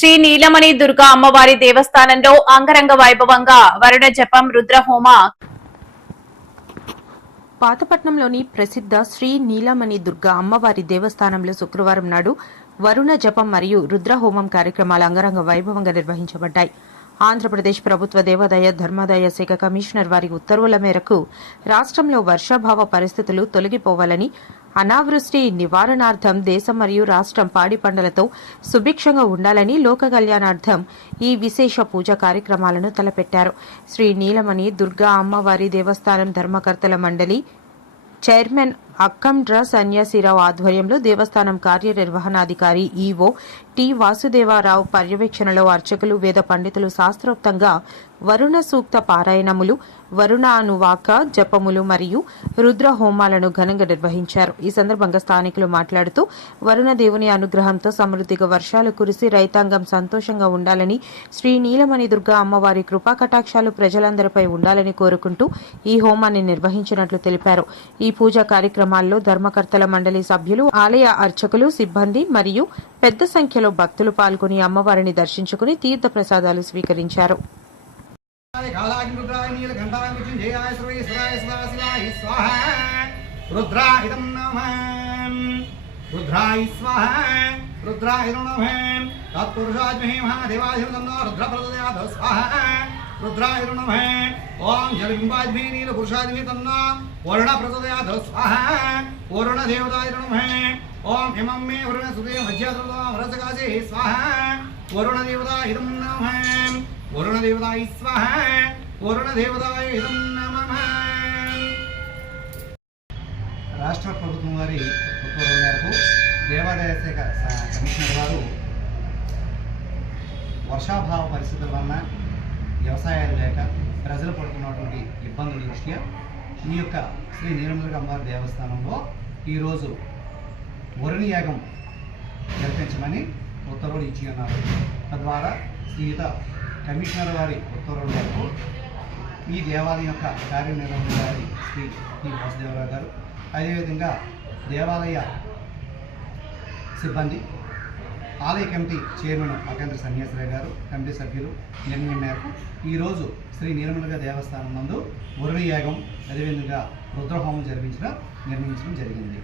శ్రీ నీలమణి దుర్గా అమ్మవారి దేవస్థానంలో అంగరంగ వైభవంగా వరుణ జపం రుద్రహోమ. పాతపట్నంలోని ప్రసిద్ధ శ్రీ నీలమణి దుర్గా అమ్మవారి దేవస్థానంలో శుక్రవారం నాడు వరుణ జపం మరియు రుద్రహోమం కార్యక్రమాలు అంగరంగ వైభవంగా నిర్వహించబడ్డాయి. ఆంధ్రప్రదేశ్ ప్రభుత్వ దేవాదాయ ధర్మాదాయ శాఖ కమిషనర్ వారి ఉత్తర్వుల మేరకు రాష్ట్రంలో వర్షాభావ పరిస్థితులు తొలగిపోవాలని, అనావృష్టి నివారణార్థం దేశం మరియు రాష్ట్రం పాడి పంటలతో సుభిక్షంగా ఉండాలని లోక కళ్యాణార్థం ఈ విశేష పూజా కార్యక్రమాలను తలపెట్టారు. శ్రీ నీలమణి దుర్గా అమ్మవారి దేవస్థానం ధర్మకర్తల మండలి చైర్మన్ అక్కండ్ర సన్యాసిరావు ఆధ్వర్యంలో దేవస్థానం కార్యనిర్వహణాధికారి ఈవో టి వాసుదేవరావు పర్యవేక్షణలో అర్చకులు, వేద పండితులు శాస్త్రోక్తంగా వరుణ సూక్త పారాయణములు, వరుణ అనువాక జపములు మరియు రుద్ర హోమాలను ఘనంగా నిర్వహించారు. ఈ సందర్భంగా స్థానికులు మాట్లాడుతూ వరుణ దేవుని అనుగ్రహంతో సమృద్ధిగా వర్షాలు కురిసి రైతాంగం సంతోషంగా ఉండాలని, శ్రీ నీలమణి దుర్గా అమ్మవారి కృపా కటాక్షాలు ప్రజలందరిపై ఉండాలని కోరుకుంటూ ఈ హోమాన్ని నిర్వహించినట్లు తెలిపారు. ఈ పూజా కార్యక్రమాల్లో ధర్మకర్తల మండలి సభ్యులు, ఆలయ అర్చకులు, సిబ్బంది మరియు పెద్ద సంఖ్యలో భక్తులు పాల్గొని అమ్మవారిని దర్శించుకుని తీర్థ ప్రసాదాలు స్వీకరించారు. रुद्राय नमः ओम जलबिंबाद्भि नील पुरुषाद्भि तन्ना वरुण प्रचोदयात् स्वाहा वरुण देवताय नमः ओम इमं मे वरुण सुदे मध्यद्रवा वरसकासे स्वाहा वरुण देवताय नमः वरुण देवताय स्वाहा वरुण देवताय नमः రాష్ట్ర ప్రభుత్వం వారి ఉత్తర్వుల మేరకు దేవాదాయ శాఖ కమిషనర్ వారు వర్షాభావ పరిస్థితుల వలన వ్యవసాయాలు లేక ప్రజలు పడుతున్నటువంటి ఇబ్బందుల దృష్ట్యా ఈ యొక్క శ్రీ నీలమణి అమ్మవారి దేవస్థానంలో ఈరోజు వరుణ యాగం జరిపించమని ఉత్తర్వులు ఇచ్చి ఉన్నారు. తద్వారా శ్రీయుత కమిషనర్ వారి ఉత్తర్వుల మేరకు ఈ దేవాలయం యొక్క కార్యనిర్వహణాధికారి శ్రీ టి వాసుదేవరావు గారు, అదేవిధంగా దేవాలయ సిబ్బంది, ఆలయ కమిటీ చైర్మన్ అక్కండ్ర సన్యాసిరావు గారు, కమిటీ సభ్యులు నిర్ణయం మేరకు ఈరోజు శ్రీ నీలమణి దేవస్థానం నందు వరుణ యాగం, అదేవిధంగా రుద్రహోమం నిర్ణయించడం జరిగింది.